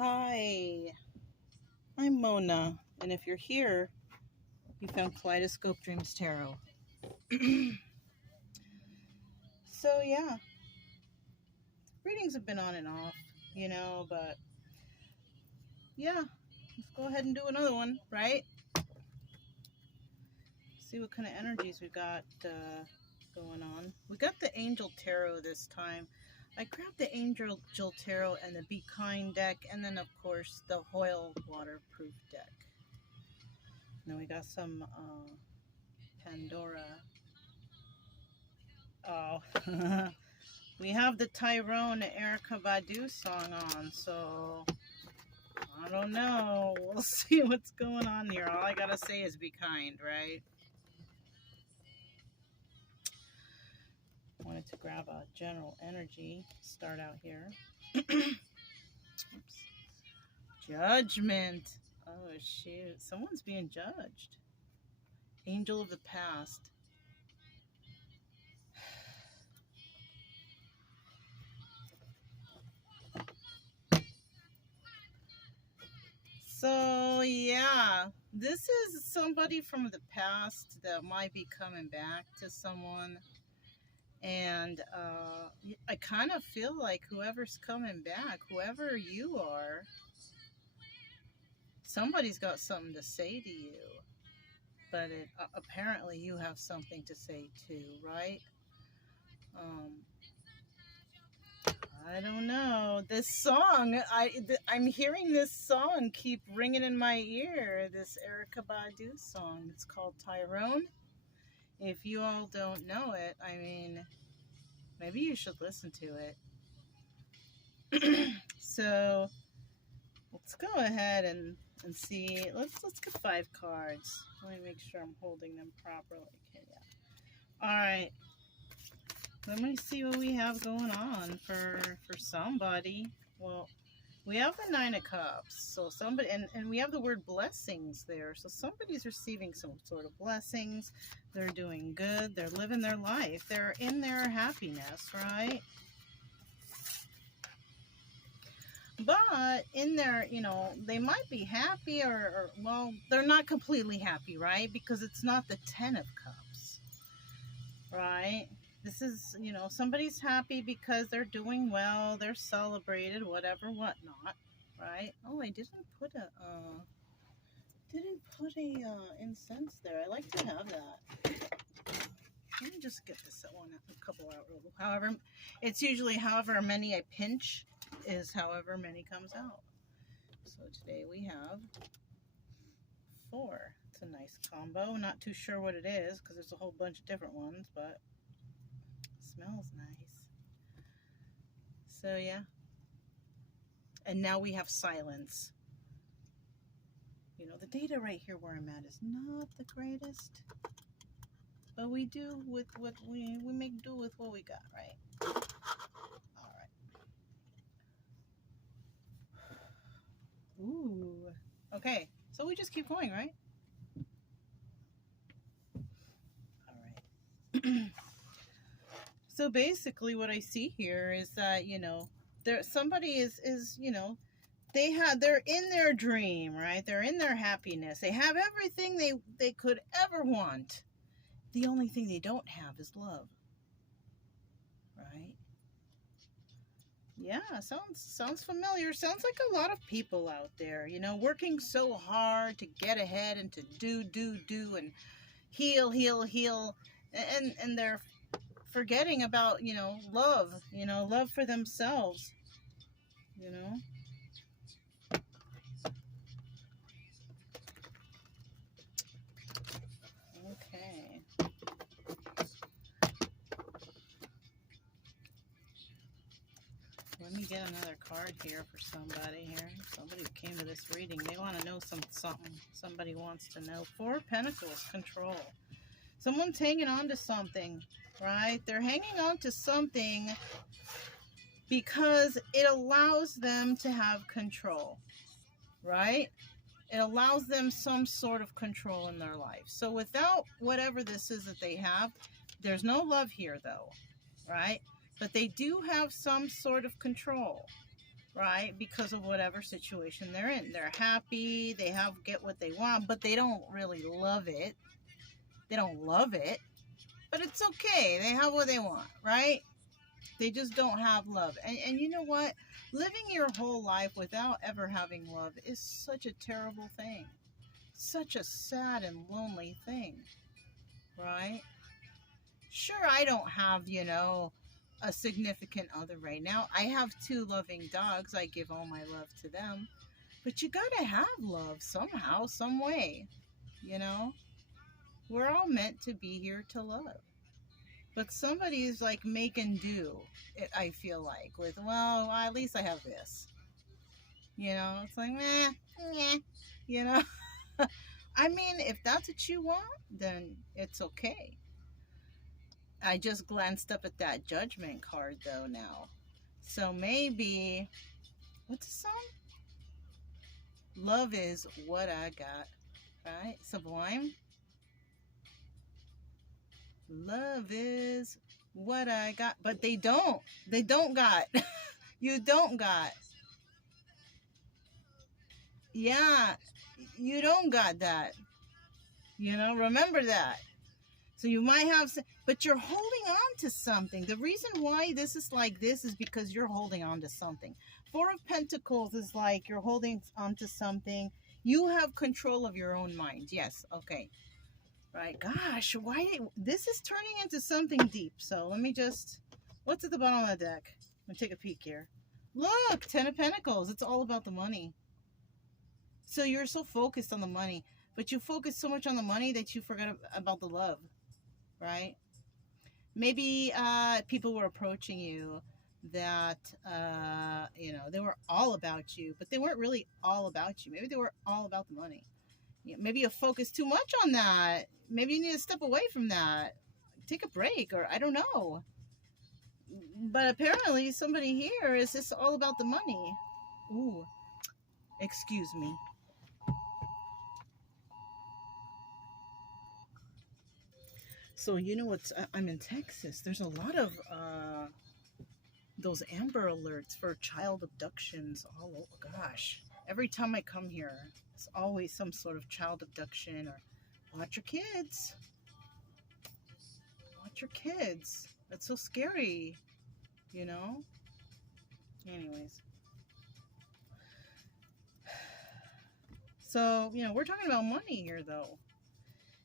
Hi, I'm Mona, and if you're here, you found Kaleidoscope Dreams Tarot. So yeah, readings have been on and off, but yeah, let's go ahead and do another one, right? See what kind of energies we got going on. We got the Angel Tarot this time. I grabbed the Angel Tarot and the Be Kind deck, and then of course the Hoyle waterproof deck. Then we got some Pandora. Oh, we have the Tyrone Erica Badu song on, so I don't know. We'll see what's going on here. All I gotta say is be kind, right? Wanted to grab a general energy. Start out here. Oops. Judgment. Oh, shoot. Someone's being judged. Angel of the past. So, yeah, this is somebody from the past that might be coming back to someone. And I kind of feel like whoever's coming back, whoever you are, somebody's got something to say to you. But apparently you have something to say too, right? I don't know. This song, I'm hearing this song keep ringing in my ear. This Erica Badu song. It's called Tyrone. If you all don't know it, I mean, maybe you should listen to it. So let's go ahead and see. Let's get 5 cards. Let me make sure I'm holding them properly. Okay, yeah. All right. Let me see what we have going on for somebody. Well, we have the 9 of Cups. So somebody, and we have the word blessings there. So somebody's receiving some sort of blessings. They're doing good. They're living their life. They're in their happiness, right? But in their, they might be happy or, well, they're not completely happy, right? Because it's not the 10 of Cups, right? This is, somebody's happy because they're doing well, they're celebrated, whatever, whatnot, right? Oh, I didn't put a incense there. I like to have that. Let me just get this one a couple out. However, it's usually however many I pinch is however many comes out. So today we have 4. It's a nice combo. Not too sure what it is because there's a whole bunch of different ones, but it smells nice. So yeah. And now we have silence. The data right here where I'm at is not the greatest. But we do with what we make do with what we got, right? All right. Ooh. Okay. So we just keep going, right? All right. So basically what I see here is that, somebody is they're in their dream, right? They're in their happiness. They have everything they could ever want. The only thing they don't have is love. Right? Yeah, sounds familiar. Sounds like a lot of people out there, working so hard to get ahead and to do and heal, and they're forgetting about, love, love for themselves, Okay. Let me get another card here for somebody here. Somebody who came to this reading. They want to know something. Somebody wants to know. 4 of Pentacles, control. Someone's hanging on to something, right? They're hanging on to something because it allows them to have control, right? It allows them some sort of control in their life. So without whatever this is that they have, there's no love here though, right? But they do have some sort of control, right? Because of whatever situation they're in. They're happy, they get what they want, but they don't really love it. They don't love it, but it's okay. They have what they want, right? They just don't have love. And you know what? Living your whole life without ever having love is such a terrible thing. Such a sad and lonely thing, right? Sure, I don't have, a significant other right now. I have 2 loving dogs. I give all my love to them. But you gotta have love somehow, some way, you know? We're all meant to be here to love. But somebody's like making do, I feel like, with, well, at least I have this. It's like, meh, meh, I mean, if that's what you want, then it's okay. I just glanced up at that judgment card, though, now. So maybe, what's the song? Love is what I got, right? Sublime. Love is what I got. But they don't. They don't got. You don't got. Yeah, you don't got that. Remember that. So you might have, but you're holding on to something. The reason why this is like this is because you're holding on to something. 4 of Pentacles is like you're holding on to something. You have control of your own mind. Yes, okay. Right, gosh, this is turning into something deep. So let me just, what's at the bottom of the deck? I'm gonna take a peek here. Look, 10 of Pentacles. It's all about the money. So you're so focused on the money, but you focus so much on the money that you forgot about the love, right? Maybe people were approaching you that, they were all about you, but they weren't really all about you. Maybe they were all about the money. Maybe you focus too much on that. Maybe you need to step away from that. Take a break, or I don't know. But apparently somebody here is just all about the money. Ooh, excuse me. So I'm in Texas. There's a lot of those Amber Alerts for child abductions all over. Gosh, every time I come here, it's always some sort of child abduction, or watch your kids. Watch your kids. That's so scary, Anyways. So, we're talking about money here, though.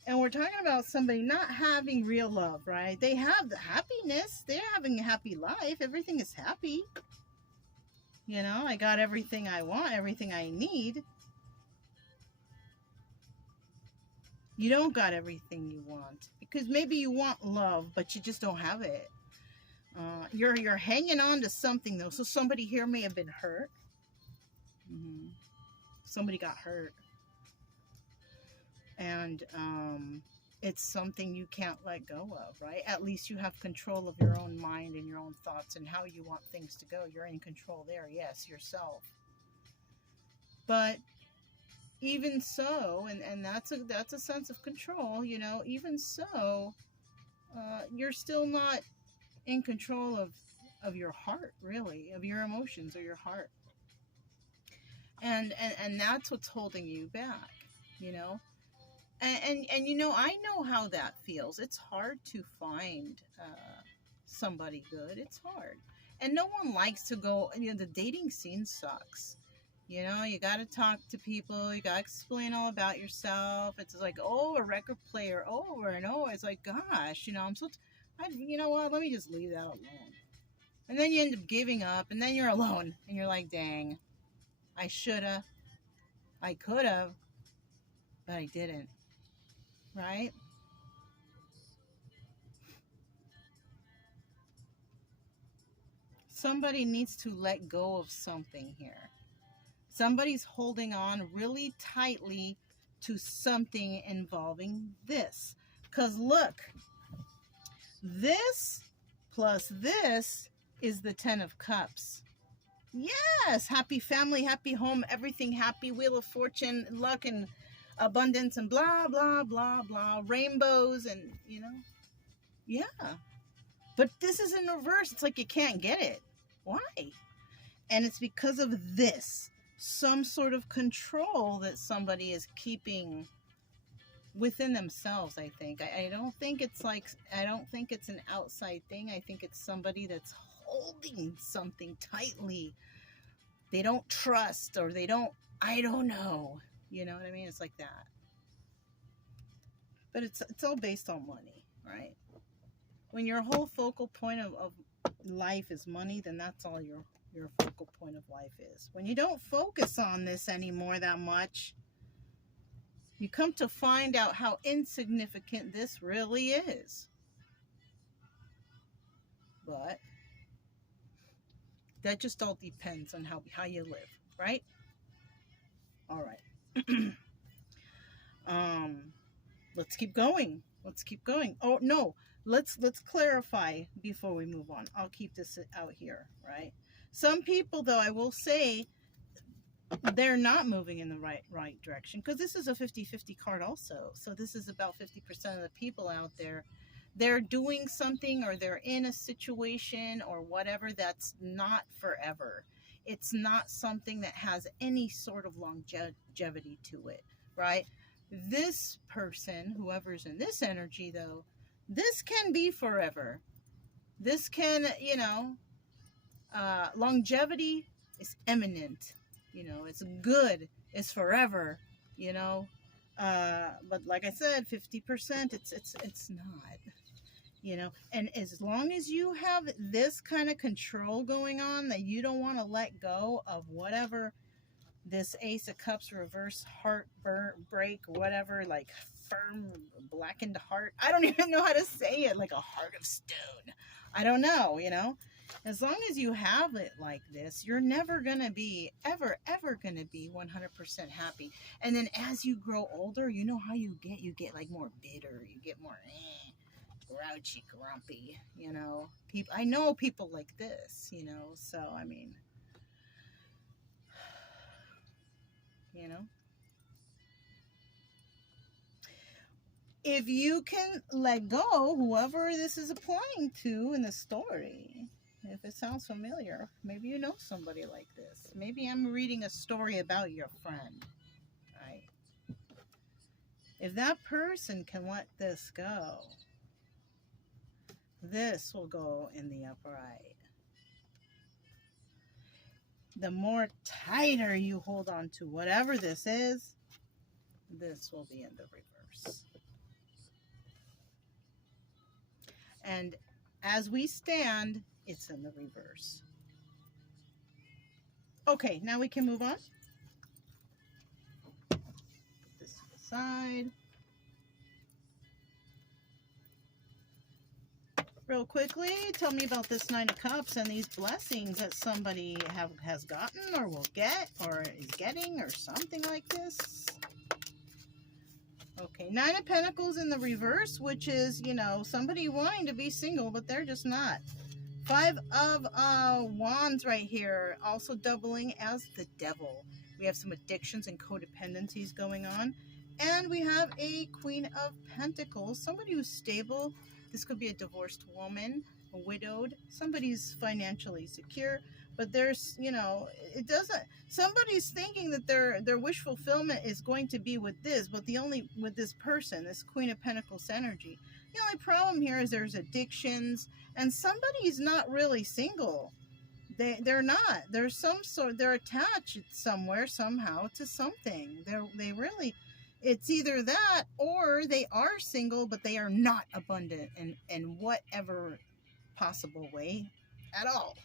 And we're talking about somebody not having real love, right? They have the happiness. They're having a happy life. Everything is happy. I got everything I want, everything I need. You don't got everything you want. Because maybe you want love, but you just don't have it. You're hanging on to something, though. So somebody here may have been hurt. Somebody got hurt. And it's something you can't let go of, right? At least you have control of your own mind and your own thoughts and how you want things to go. You're in control there, yes, yourself. But even so, and that's a sense of control, even so, you're still not in control of your heart, really, of your emotions or your heart. And that's what's holding you back, And I know how that feels. It's hard to find somebody good. It's hard. And no one likes to go, the dating scene sucks. You got to talk to people. You got to explain all about yourself. It's like, a record player over and over. It's like, gosh, I'm so, you know what? Let me just leave that alone. And then you end up giving up, and then you're alone. And you're like, dang, I shoulda, I coulda, but I didn't. Right? Somebody needs to let go of something here. Somebody's holding on really tightly to something involving this. Because look, this plus this is the 10 of Cups. Yes, happy family, happy home, everything happy, Wheel of Fortune, luck and abundance and blah, blah, blah, blah, rainbows and, yeah. But this is in reverse. It's like you can't get it. Why? And it's because of this, some sort of control that somebody is keeping within themselves, I think. I don't think it's like, I don't think it's an outside thing. I think it's somebody that's holding something tightly. They don't trust, or they don't, I don't know. You know what I mean? It's like that. But it's all based on money, right? When your whole focal point of life is money, then that's all your focal point of life is. When you don't focus on this anymore that much, you come to find out how insignificant this really is. But that just all depends on how you live, right? All right. Let's keep going. Let's keep going. Oh no, let's clarify before we move on. I'll keep this out here, right? Some people, though, I will say, they're not moving in the right direction, because this is a 50-50 card also. So this is about 50% of the people out there. They're doing something, or they're in a situation or whatever that's not forever. It's not something that has any sort of longevity to it, right? This person, whoever's in this energy, though, this can be forever. This can, longevity is imminent. It's good. It's forever. But like I said, 50%, it's not. And as long as you have this kind of control going on, that you don't want to let go of whatever this Ace of Cups reverse, heart break, whatever, like firm blackened heart. I don't even know how to say it, like a heart of stone. I don't know, As long as you have it like this, you're never going to be, ever going to be 100% happy. And then as you grow older, you know how you get like more bitter, you get more grouchy, grumpy, People, I know people like this, so I mean, if you can let go, whoever this is applying to in the story, if it sounds familiar, maybe you know somebody like this. Maybe I'm reading a story about your friend, right? If that person can let this go, this will go in the upright. The more tighter you hold on to whatever this is, this will be in the reverse. And as we stand, it's in the reverse. Okay, now we can move on. Put this to the side. Real quickly, tell me about this Nine of Cups and these blessings that somebody has gotten or will get or is getting or something like this. Okay, Nine of Pentacles in the reverse, which is, somebody wanting to be single, but they're just not. Five of Wands right here, also doubling as the Devil. We have some addictions and codependencies going on. And we have a Queen of Pentacles, somebody who's stable. This could be a divorced woman, a widowed, somebody's financially secure, but there's, it doesn't, somebody's thinking that their wish fulfillment is going to be with this, but with this person, this Queen of Pentacles energy. The only problem here is there's addictions, and somebody's not really single. They're not. There's some sort, they're attached somewhere, somehow, to something. They really, it's either that or they are single, but they are not abundant in whatever possible way at all.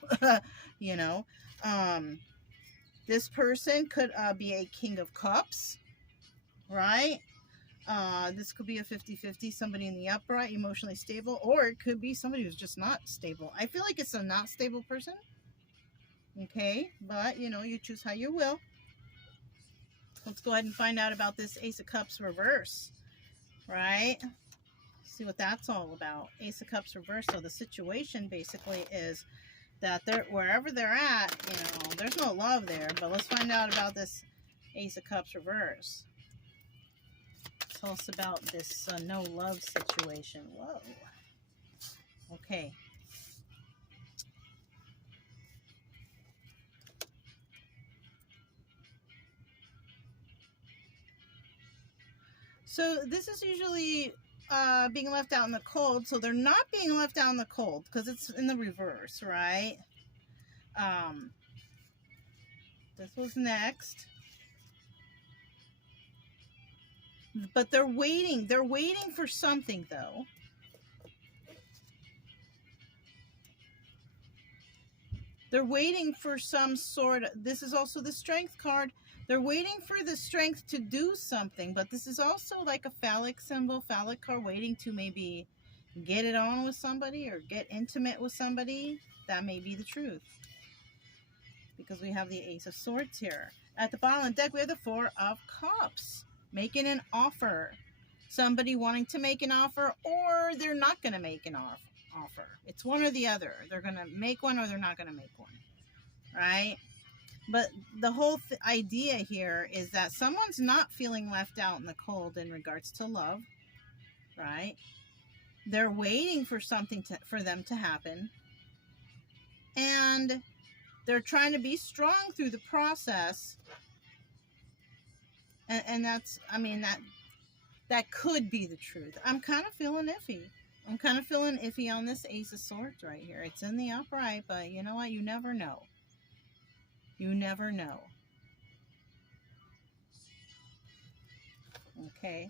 This person could be a King of Cups, right? This could be a 50-50, somebody in the upright, emotionally stable, or it could be somebody who's just not stable. I feel like it's a not stable person. Okay, but you choose how you will. Let's go ahead and find out about this Ace of Cups reverse, right? See what that's all about. Ace of Cups reverse. So the situation basically is that wherever they're at, there's no love there. But let's find out about this Ace of Cups reverse. Tell us about this no love situation. Whoa. Okay. So this is usually being left out in the cold. So they're not being left out in the cold because it's in the reverse, right? This was next. But they're waiting. They're waiting for something, though. They're waiting for some sort of... This is also the strength card. They're waiting for the strength to do something. But this is also like a phallic symbol, phallic card, waiting to maybe get it on with somebody or get intimate with somebody. That may be the truth. Because we have the Ace of Swords here. At the bottom of the deck, we have the Four of Cups. Making an offer. Somebody wanting to make an offer, or they're not going to make an offer. It's one or the other. They're going to make one or they're not going to make one. Right? But the whole idea here is that someone's not feeling left out in the cold in regards to love. Right? They're waiting for something for them to happen. And they're trying to be strong through the process. And that's, I mean, that could be the truth. I'm kind of feeling iffy. I'm kind of feeling iffy on this Ace of Swords right here. It's in the upright, but you know what? You never know. You never know. Okay?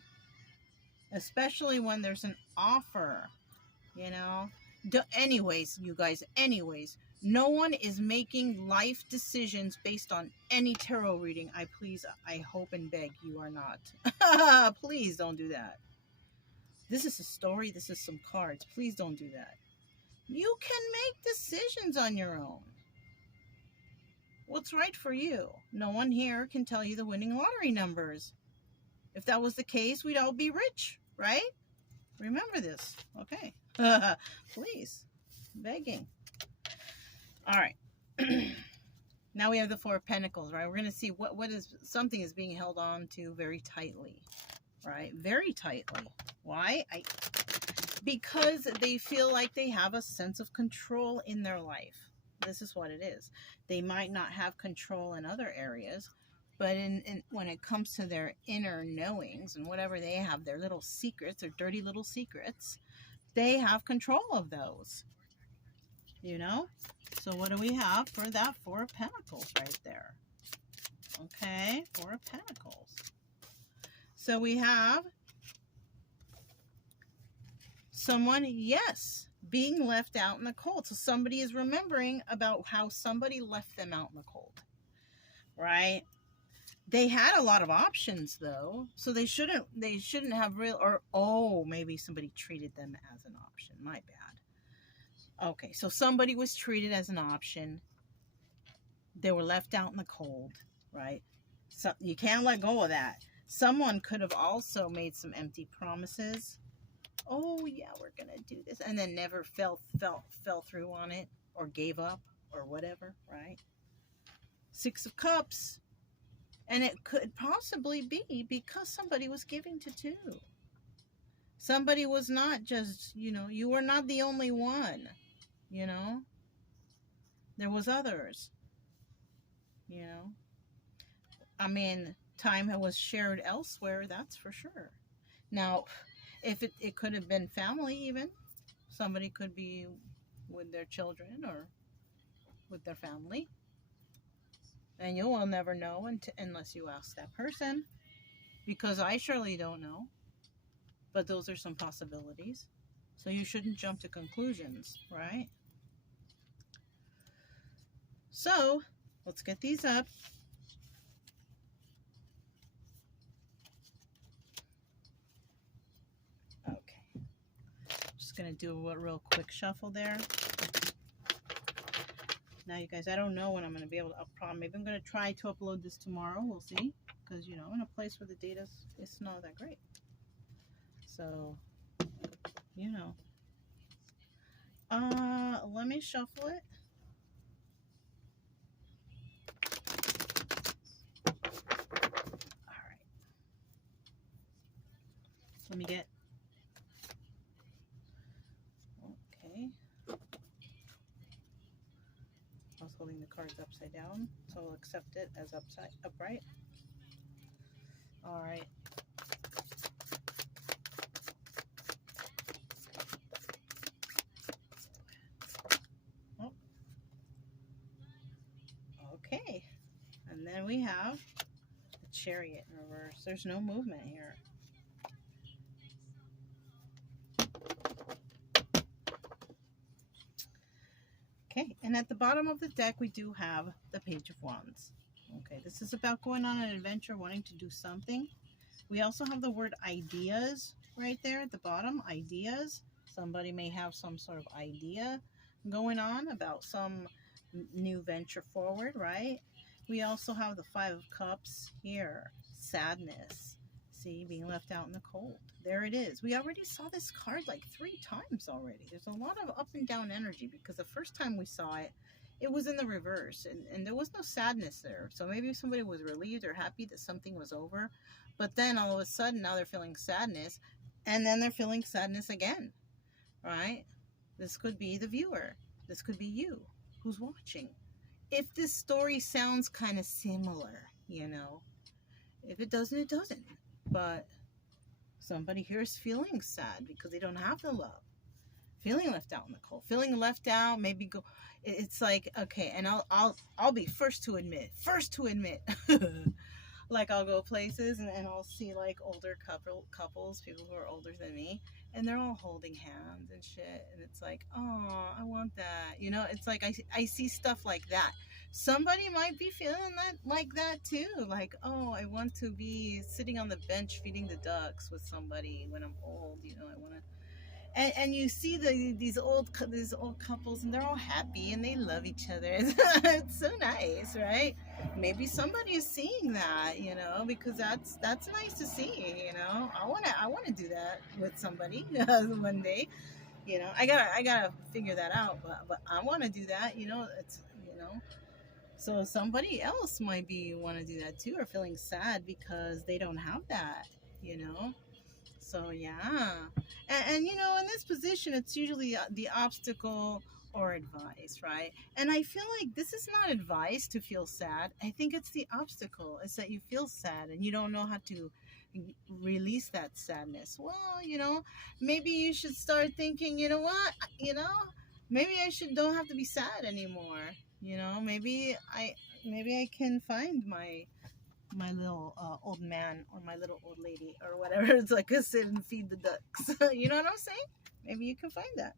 Especially when there's an offer, you know? Anyways, you guys, no one is making life decisions based on any tarot reading. I hope and beg you are not. Please don't do that. This is a story. This is some cards. Please don't do that. You can make decisions on your own. What's right for you? No one here can tell you the winning lottery numbers. If that was the case, we'd all be rich, right? Remember this. Okay. Please. Begging. All right. Now we have the Four of Pentacles, right? We're going to see what is something is being held on to very tightly, right? Very tightly. Why? Because they feel like they have a sense of control in their life. This is what it is. They might not have control in other areas, but when it comes to their inner knowings and whatever they have, their little secrets, their dirty little secrets, they have control of those. You know? So what do we have for that Four of Pentacles right there? Okay, Four of Pentacles. So we have someone, yes, being left out in the cold. So somebody is remembering about how somebody left them out in the cold. Right? They had a lot of options though. So they shouldn't have maybe somebody treated them as an option. My bad. Okay, so somebody was treated as an option. They were left out in the cold, right? So you can't let go of that. Someone could have also made some empty promises. Oh yeah, we're gonna do this, and then never fell through on it, or gave up, or whatever, right? Six of Cups, and it could possibly be because somebody was giving to two. Somebody was not just, you were not the only one. There was others, I mean, time was shared elsewhere, that's for sure. Now, if it could have been family even, somebody could be with their children or with their family, and you will never know unless you ask that person, because I surely don't know, but those are some possibilities. So you shouldn't jump to conclusions, right? So, let's get these up. Okay. Just going to do a real quick shuffle there. Now, you guys, I don't know when I'm going to be able to upload. Maybe I'm going to try to upload this tomorrow. We'll see. Because, I'm in a place where the data is not that great. So, let me shuffle it. All right. Let me get... Okay. I was holding the cards upside down, so I'll accept it as upright. All right. Okay, and then we have the Chariot in reverse. There's no movement here. Okay, and at the bottom of the deck, we do have the Page of Wands. Okay, this is about going on an adventure, wanting to do something. We also have the word ideas right there at the bottom, ideas. Somebody may have some sort of idea going on about some new venture forward, right? We also have the Five of Cups here, sadness. See, being left out in the cold. There it is. We already saw this card like 3 times already. There's a lot of up and down energy because the first time we saw it, it was in the reverse and there was no sadness there. So maybe somebody was relieved or happy that something was over. But then all of a sudden now they're feeling sadness and then they're feeling sadness again, right? This could be the viewer. This could be you who's watching. If this story sounds kind of similar, you know, if it doesn't, it doesn't. But somebody here is feeling sad because they don't have the love. Feeling left out in the cold. Feeling left out, maybe go. It's like, okay, and I'll be first to admit. Like I'll go places and I'll see like older couples, people who are older than me, and they're all holding hands and shit, and it's like, oh, I want that, you know. It's like I see stuff like that. Somebody might be feeling that like that too, like, oh, I want to be sitting on the bench feeding the ducks with somebody when I'm old, you know. I want to. And you see these old couples and they're all happy and they love each other. It's so nice, right? Maybe somebody is seeing that, you know, because that's nice to see, you know. I wanna do that with somebody one day, you know. I gotta figure that out, but I want to do that, you know. It's, you know. So somebody else might be want to do that too, or feeling sad because they don't have that, you know. So yeah, and you know, in this position, it's usually the obstacle or advice, right? And I feel like this is not advice to feel sad. I think it's the obstacle. It's that you feel sad and you don't know how to release that sadness. Well, you know, maybe you should start thinking, you know what, you know, maybe I should don't have to be sad anymore. You know, maybe I can find my little old man or my little old lady or whatever. It's like a sit and feed the ducks. You know what I'm saying? Maybe you can find that.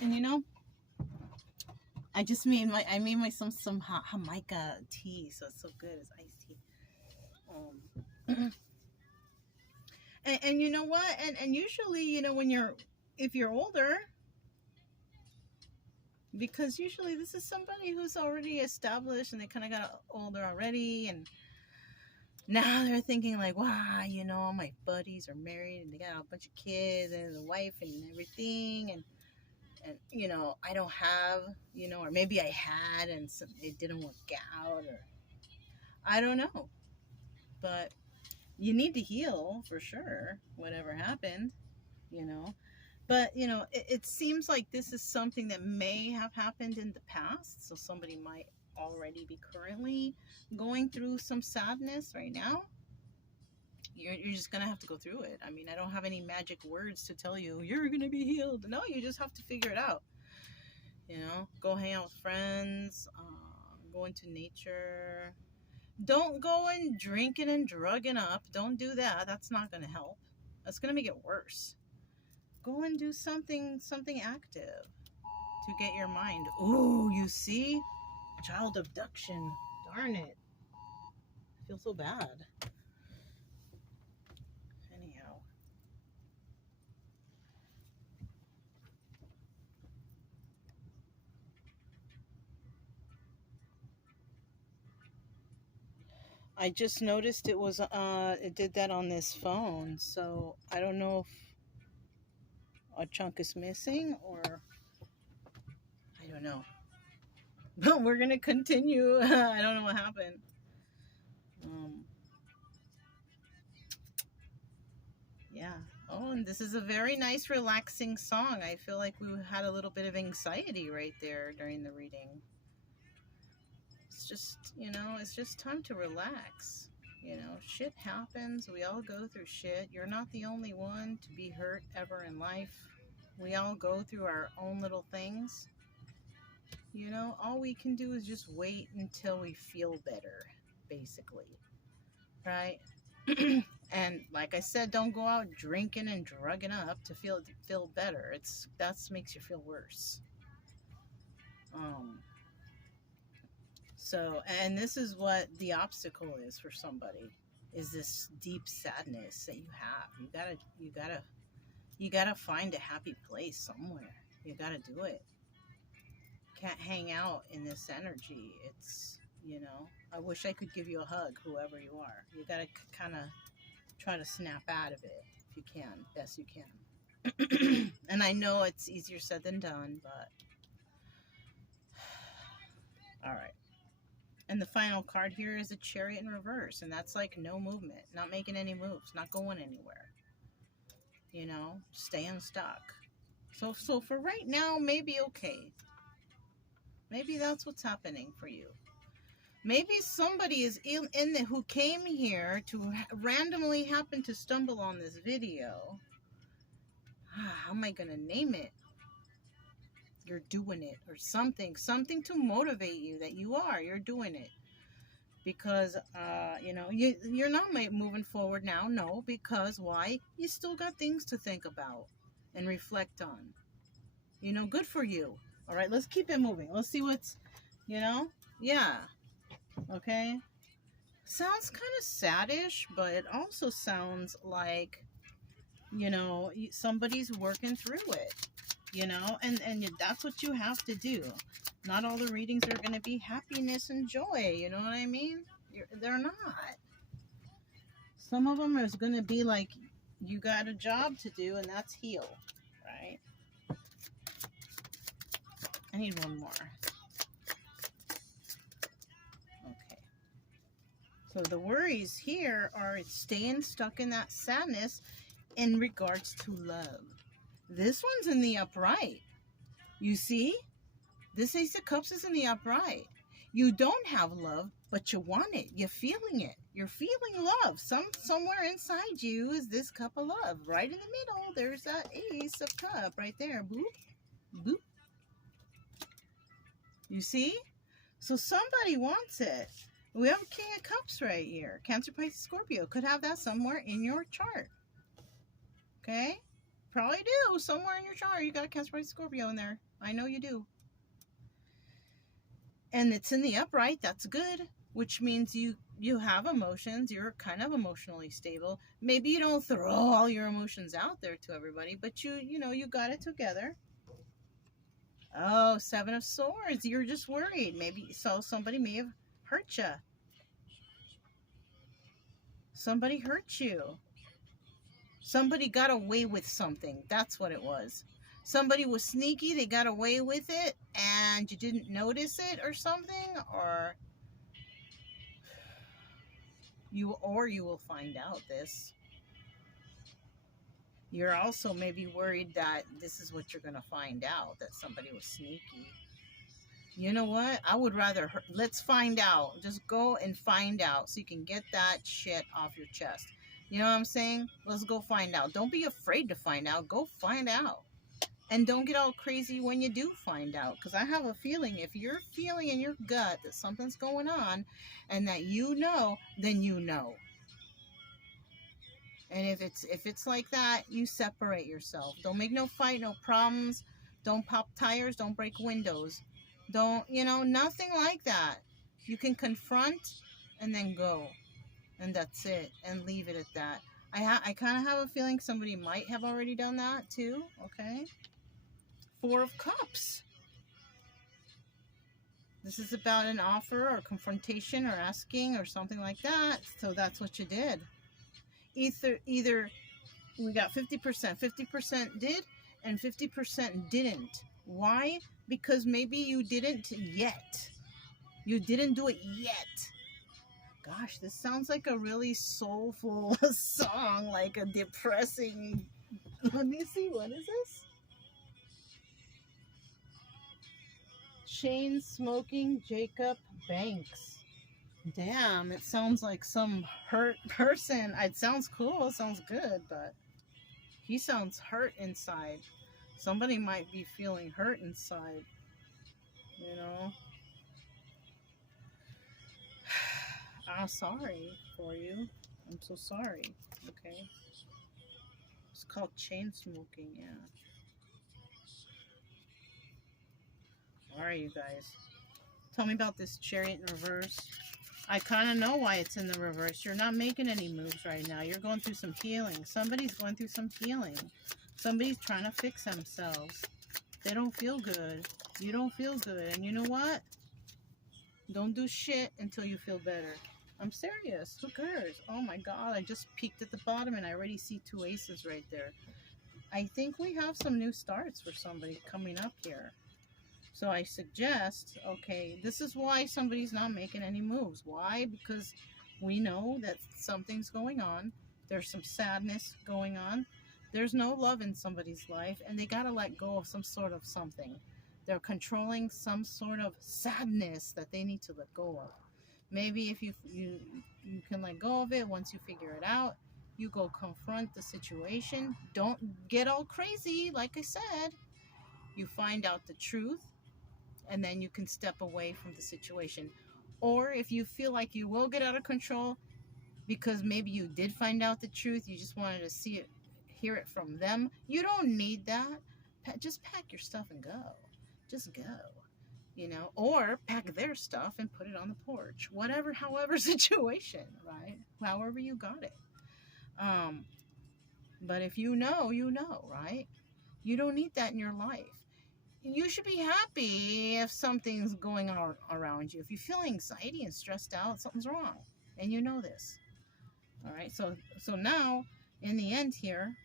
And you know, I made my some Jamaica tea, so it's so good. It's iced tea. And you know what? And usually, you know, if you're older, because usually this is somebody who's already established and they kind of got older already, and now they're thinking like, wow, you know, my buddies are married and they got a bunch of kids and a wife and everything, and you know, I don't have, you know, or maybe I had and so it didn't work out, or I don't know. But you need to heal for sure, whatever happened, you know. But you know, it seems like this is something that may have happened in the past, so somebody might already be currently going through some sadness right now. You're just gonna have to go through it. I mean, I don't have any magic words to tell you you're gonna be healed. No, you just have to figure it out. You know, go hang out with friends, go into nature. Don't go and drinking and drugging up. Don't do that. That's not gonna help. That's gonna make it worse. Go and do something active to get your mind. Ooh, you see? Child abduction. Darn it. I feel so bad. Anyhow. I just noticed it did that on this phone, so I don't know if a chunk is missing or I don't know. But we're gonna continue. I don't know what happened. Um, yeah. Oh, and this is a very nice, relaxing song. I feel like we had a little bit of anxiety right there during the reading. It's just, you know, it's just time to relax. You know, shit happens. We all go through shit. You're not the only one to be hurt ever in life. We all go through our own little things. You know, all we can do is just wait until we feel better, basically. Right? And like I said, don't go out drinking and drugging up to feel better. That makes you feel worse. Um, so, and this is what the obstacle is for somebody, is this deep sadness that you have. You gotta find a happy place somewhere. You gotta do it. Can't hang out in this energy. It's, you know, I wish I could give you a hug, whoever you are. You gotta kind of try to snap out of it if you can, best you can. And I know it's easier said than done, but all right. And the final card here is a Chariot in reverse, and that's like no movement, not making any moves, not going anywhere. You know, staying stuck. So for right now, maybe okay. Maybe that's what's happening for you. Maybe somebody is in the, who came here to randomly happen to stumble on this video. How am I going to name it? You're doing it, or something to motivate you that you're doing it. Because, you know, you're not moving forward now. No, because why? You still got things to think about and reflect on. You know, good for you. All right, let's keep it moving. Let's see what's, you know, yeah. Okay. Sounds kind of saddish, but it also sounds like, you know, somebody's working through it, you know, and that's what you have to do. Not all the readings are going to be happiness and joy, you know what I mean? They're not. Some of them is going to be like, you got a job to do, and that's heal, right? I need one more. Okay. So the worries here are staying stuck in that sadness in regards to love. This one's in the upright. You see? This Ace of Cups is in the upright. You don't have love, but you want it. You're feeling it. You're feeling love. Somewhere inside you is this cup of love. Right in the middle, there's that Ace of Cup right there. Boop, boop. You see? So somebody wants it. We have King of Cups right here. Cancer, Pisces, Scorpio. Could have that somewhere in your chart. Okay? Probably do. Somewhere in your chart, you got a Cancer, Pisces, Scorpio in there. I know you do. And it's in the upright. That's good. Which means you have emotions. You're kind of emotionally stable. Maybe you don't throw all your emotions out there to everybody, but you know, you got it together. Oh, Seven of Swords. You're just worried. Maybe so somebody may have hurt you. Somebody hurt you. Somebody got away with something. That's what it was. Somebody was sneaky. They got away with it and you didn't notice it or something, or you will find out this. You're also maybe worried that this is what you're going to find out, that somebody was sneaky. You know what? I would rather, let's find out. Just go and find out so you can get that shit off your chest. You know what I'm saying? Let's go find out. Don't be afraid to find out. Go find out. And don't get all crazy when you do find out. Because I have a feeling, if you're feeling in your gut that something's going on and that you know, then you know. And if it's like that, you separate yourself. Don't make no fight, no problems. Don't pop tires. Don't break windows. Don't, you know, nothing like that. You can confront and then go. And that's it. And leave it at that. I kind of have a feeling somebody might have already done that too. Okay. Four of Cups. This is about an offer or confrontation or asking or something like that. So that's what you did. Either we got 50%. 50% did and 50% didn't. Why? Because maybe you didn't yet. You didn't do it yet. Gosh, this sounds like a really soulful song, like a depressing... Let me see, what is this? Chain Smoking Jacob Banks. Damn, it sounds like some hurt person. It sounds cool, it sounds good, but he sounds hurt inside. Somebody might be feeling hurt inside, you know. I'm sorry for you. I'm so sorry. Okay. It's called chain smoking, yeah. Alright, you guys. Tell me about this chariot in reverse. I kind of know why it's in the reverse. You're not making any moves right now. You're going through some healing. Somebody's going through some healing. Somebody's trying to fix themselves. They don't feel good. You don't feel good. And you know what? Don't do shit until you feel better. I'm serious. Who cares? Oh my god, I just peeked at the bottom and I already see 2 aces right there. I think we have some new starts for somebody coming up here. So I suggest, okay, this is why somebody's not making any moves. Why? Because we know that something's going on. There's some sadness going on. There's no love in somebody's life, and they got to let go of some sort of something. They're controlling some sort of sadness that they need to let go of. Maybe if you can let go of it, once you figure it out, you go confront the situation. Don't get all crazy, like I said. You find out the truth, and then you can step away from the situation. Or if you feel like you will get out of control because maybe you did find out the truth, you just wanted to see it, hear it from them, you don't need that. Just pack your stuff and go. Just go, you know, or pack their stuff and put it on the porch. Whatever, however situation, right? However you got it. But if you know, right? You don't need that in your life. You should be happy if something's going on around you. If you feel anxiety and stressed out, something's wrong. And you know this. All right. So now, in the end here,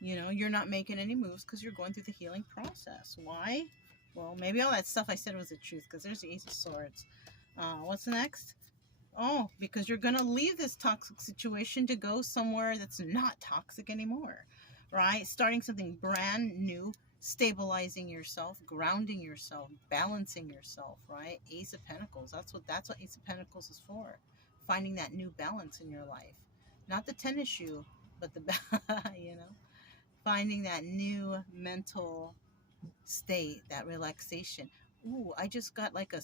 you know, you're not making any moves because you're going through the healing process. Why? Well, maybe all that stuff I said was the truth, because there's the Ace of Swords. What's next? Oh, because you're going to leave this toxic situation to go somewhere that's not toxic anymore. Right? Starting something brand new. Stabilizing yourself, grounding yourself, balancing yourself, right? Ace of Pentacles. That's what Ace of Pentacles is for. Finding that new balance in your life. Not the tennis shoe, but the, you know, finding that new mental state, that relaxation. Ooh, I just got like a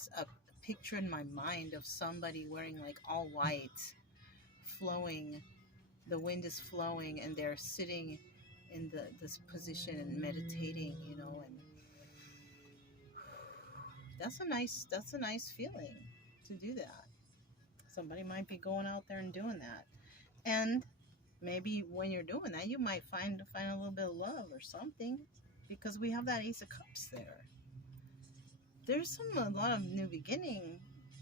picture in my mind of somebody wearing like all white, flowing. The wind is flowing and they're sitting in this position and meditating, you know, and that's a nice feeling to do that. Somebody might be going out there and doing that, and maybe when you're doing that, you might find a little bit of love or something, because we have that Ace of Cups there. There's a lot of new beginning.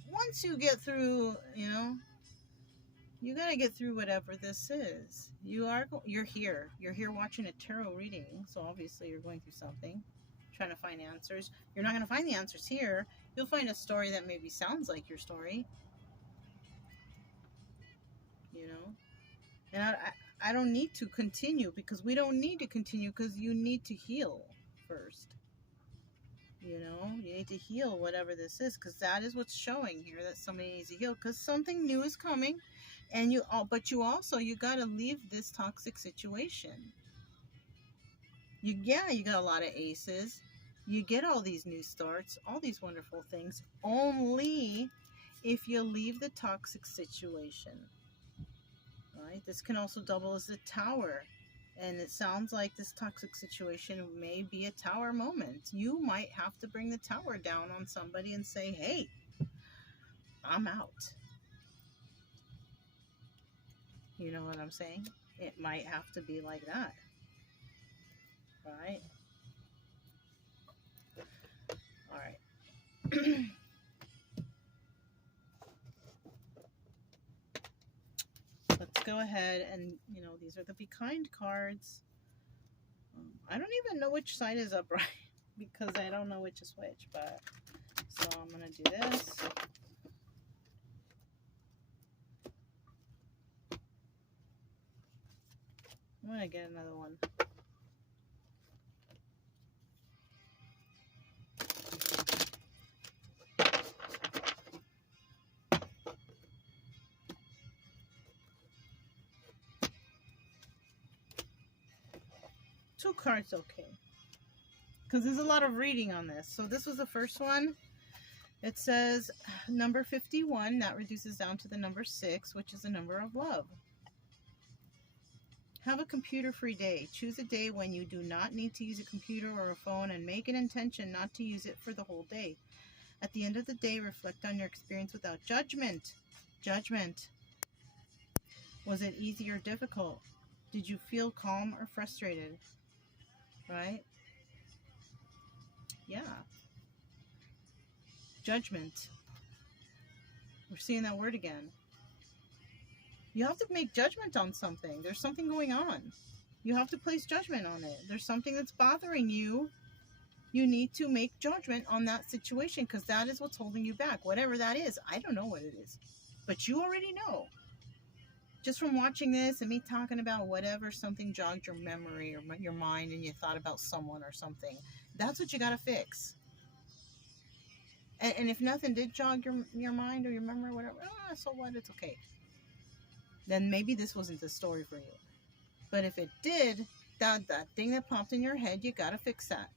Once you get through, you know, you gotta get through whatever this is. You're here watching a tarot reading, so obviously you're going through something, trying to find answers. You're not going to find the answers here. You'll find a story that maybe sounds like your story, you know. And I don't need to continue, because we don't need to continue, because you need to heal first. You know, you need to heal whatever this is, because that is what's showing here, that somebody needs to heal, because something new is coming. And you got to leave this toxic situation. You got a lot of aces. You get all these new starts, all these wonderful things, only if you leave the toxic situation. Right? This can also double as a tower. And it sounds like this toxic situation may be a tower moment. You might have to bring the tower down on somebody and say, hey, I'm out. You know what I'm saying? It might have to be like that. Right? All right. Let's go ahead and, you know, these are the Be Kind cards. I don't even know which side is up right, because I don't know which is which, but so I'm going to do this. I'm going to get another one. Two 2 cards okay. Because there's a lot of reading on this. So this was the first one. It says number 51. That reduces down to the number 6, which is the number of love. Have a computer-free day. Choose a day when you do not need to use a computer or a phone and make an intention not to use it for the whole day. At the end of the day, reflect on your experience without judgment. Judgment. Was it easy or difficult? Did you feel calm or frustrated? Right? Yeah. Judgment. We're seeing that word again. You have to make judgment on something. There's something going on. You have to place judgment on it. There's something that's bothering you. You need to make judgment on that situation because that is what's holding you back. Whatever that is. I don't know what it is. But you already know. Just from watching this and me talking about whatever, something jogged your memory or your mind and you thought about someone or something. That's what you got to fix. And if nothing did jog your mind or your memory or whatever, so what? It's okay. Then maybe this wasn't the story for you. But if it did, that thing that popped in your head, you got to fix that.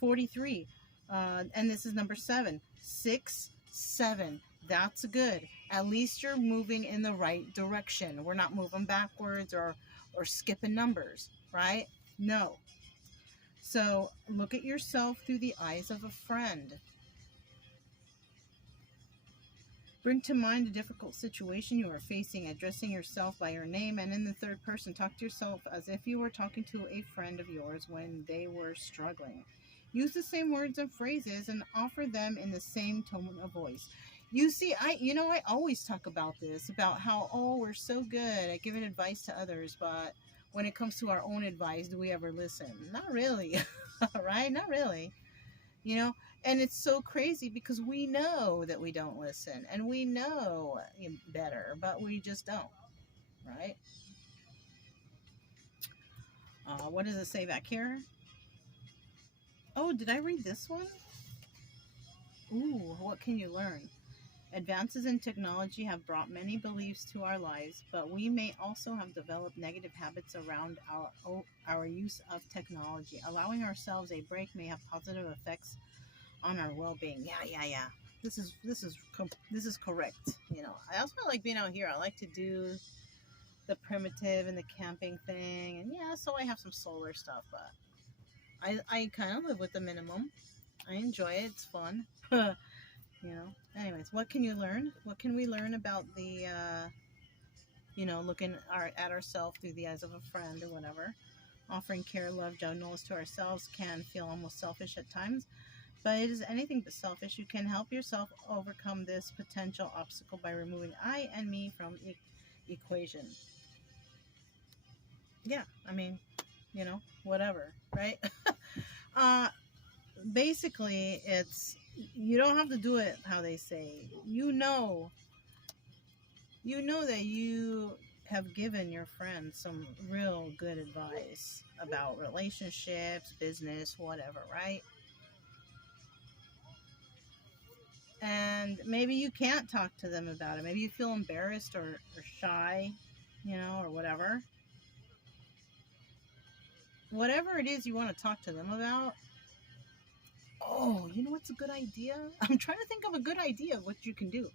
43. And this is number 7. 6, 7. That's good. At least you're moving in the right direction. We're not moving backwards or skipping numbers, right? No. So look at yourself through the eyes of a friend. Bring to mind a difficult situation you are facing, addressing yourself by your name and in the third person. Talk to yourself as if you were talking to a friend of yours when they were struggling. Use the same words and phrases and offer them in the same tone of voice. You see, I always talk about this, about how, we're so good at giving advice to others, but when it comes to our own advice, do we ever listen? Not really, right? Not really. And it's so crazy because we know that we don't listen and we know better, but we just don't, right? What does it say back here? Oh, did I read this one? Ooh, what can you learn? Advances in technology have brought many beliefs to our lives, but we may also have developed negative habits around our use of technology. Allowing ourselves a break may have positive effects on our well-being. Yeah. This is correct. I also like being out here. I like to do the primitive and the camping thing, and so I have some solar stuff, but I kind of live with the minimum. I enjoy it. It's fun. Anyways, what can you learn? What can we learn about the looking at ourselves through the eyes of a friend or whatever? Offering care, love, gentleness to ourselves can feel almost selfish at times, but it is anything but selfish. You can help yourself overcome this potential obstacle by removing I and me from equation. Yeah, whatever, right? Basically, it's, you don't have to do it how they say. You know that you have given your friends some real good advice about relationships, business, whatever, right? And maybe you can't talk to them about it. Maybe you feel embarrassed or shy, or whatever. Whatever it is you want to talk to them about. Oh, what's a good idea? I'm trying to think of a good idea of what you can do.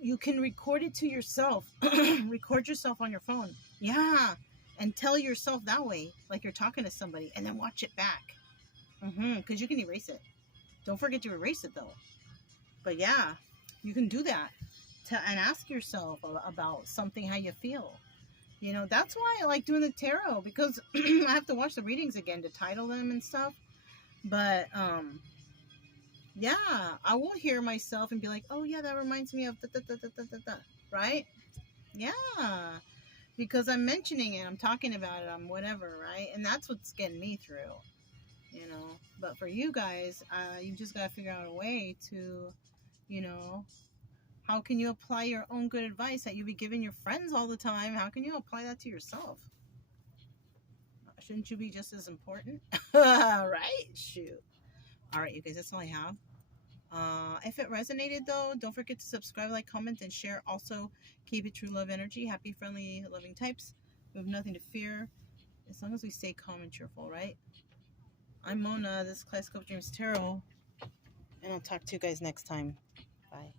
You can record it to yourself. Record yourself on your phone. Yeah. And tell yourself that way, like you're talking to somebody, and then watch it back. Because you can erase it. Don't forget to erase it, though. But yeah, you can do that. And ask yourself about something, how you feel. That's why I like doing the tarot, because I have to watch the readings again to title them and stuff. But, yeah, I will hear myself and be like, oh, yeah, that reminds me of da-da-da-da-da-da, right? Yeah, because I'm mentioning it, I'm talking about it, I'm whatever, right? And that's what's getting me through, But for you guys, you just got to figure out a way to, how can you apply your own good advice that you be giving your friends all the time? How can you apply that to yourself? Shouldn't you be just as important? Right? Shoot. All right, you guys, that's all I have. If it resonated, though, don't forget to subscribe, like, comment, and share. Also, keep it true love energy. Happy, friendly, loving types. We have nothing to fear. as long as we stay calm and cheerful, right? I'm Mona. This is Kaleidoscope Dreams Tarot. And I'll talk to you guys next time. Bye.